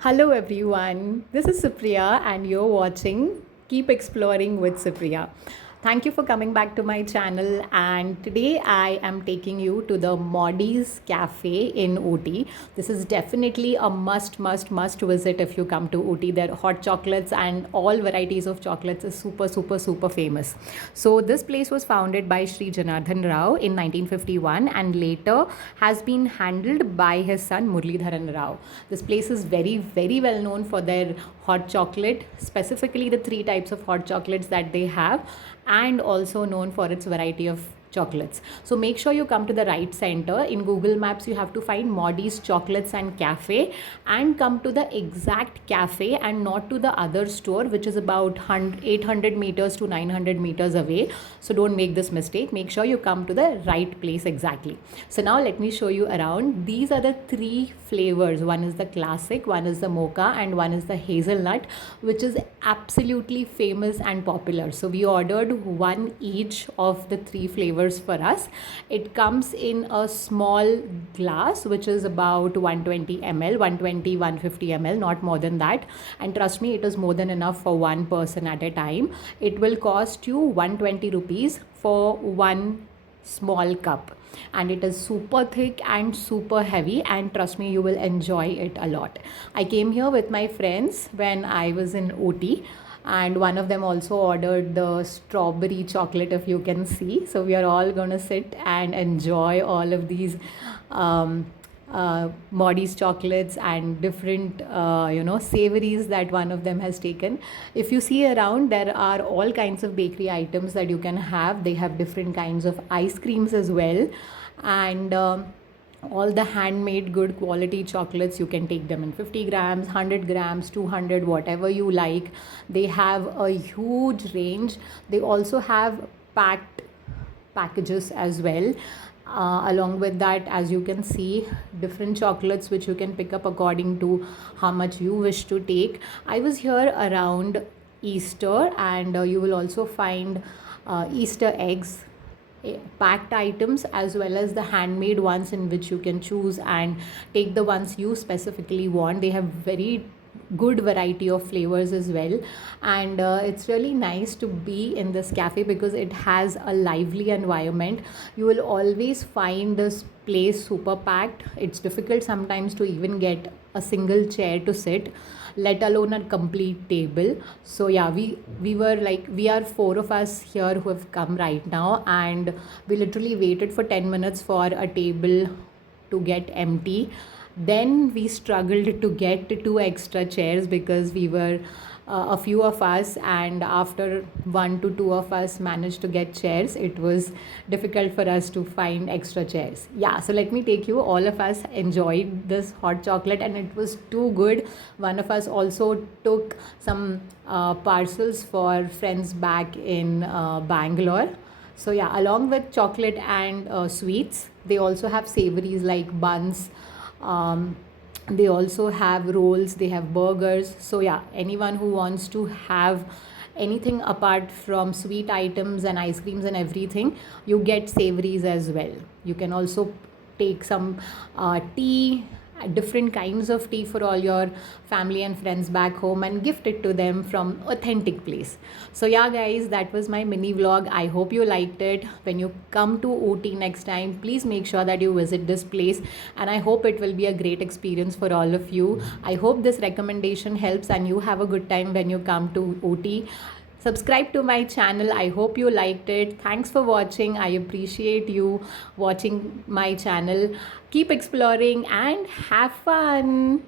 Hello everyone, this is Supriya and you're watching Keep Exploring with Supriya. Thank you for coming back to my channel, and today I am taking you to the Modi's Cafe in Ooty. This is definitely a must visit if you come to Ooty. Their hot chocolates and all varieties of chocolates is super famous. So this place was founded by Sri Janardhan Rao in 1951 and later has been handled by his son Murlidharan Rao. This place is very well known for their hot chocolate, specifically the three types of hot chocolates that they have, and also known for its variety of chocolates. So make sure you come to the right center. In Google Maps, you have to find Modi's Chocolates and Cafe and come to the exact cafe and not to the other store, which is about 800 meters to 900 meters away. So don't make this mistake. Make sure you come to the right place exactly. So now let me show you around. These are the three flavors. One is the classic, one is the mocha, and one is the hazelnut, which is absolutely famous and popular. So we ordered one each of the three flavors for us. It comes in a small glass, which is about 120 ml, 120, 150 ml, not more than that. And trust me, it is more than enough for one person at a time. It will cost you 120 rupees for one small cup, and it is super thick and super heavy, and trust me, you will enjoy it a lot. I came here with my friends when I was in Ooty, and one of them also ordered the strawberry chocolate, if you can see. So we are all going to sit and enjoy all of these Modi's chocolates and different savories that one of them has taken. If you see around, there are all kinds of bakery items that you can have. They have different kinds of ice creams as well, and all the handmade good quality chocolates. You can take them in 50 grams, 100 grams, 200, whatever you like. They have a huge range. They also have packed packages as well. Along with that, as you can see, different chocolates which you can pick up according to how much you wish to take. I was here around Easter, and you will also find Easter eggs, packed items, as well as the handmade ones in which you can choose and take the ones you specifically want. They have very good variety of flavors as well, and it's really nice to be in this cafe because it has a lively environment. You will always find this place super packed. It's difficult sometimes to even get a single chair to sit, let alone a complete table. So yeah, we are four of us here who have come right now, and we literally waited for 10 minutes for a table to get empty. Then we struggled to get two extra chairs because we were a few of us, and after one to two of us managed to get chairs, it was difficult for us to find extra chairs. Yeah, so let me take you. All of us enjoyed this hot chocolate and it was too good. One of us also took some parcels for friends back in Bangalore. So yeah, along with chocolate and sweets, they also have savories like buns. um, they also have rolls, they have burgers. So yeah, anyone who wants to have anything apart from sweet items and ice creams and everything, you get savories as well. You can also take some tea, different kinds of tea for all your family and friends back home and gift it to them from authentic place. So yeah guys, that was my mini vlog. I hope you liked it. When you come to Ooty next time, please make sure that you visit this place, and I hope it will be a great experience for all of you. I hope this recommendation helps and you have a good time when you come to Ooty. Subscribe to my channel. I hope you liked it. Thanks for watching. I appreciate you watching my channel. Keep exploring and have fun.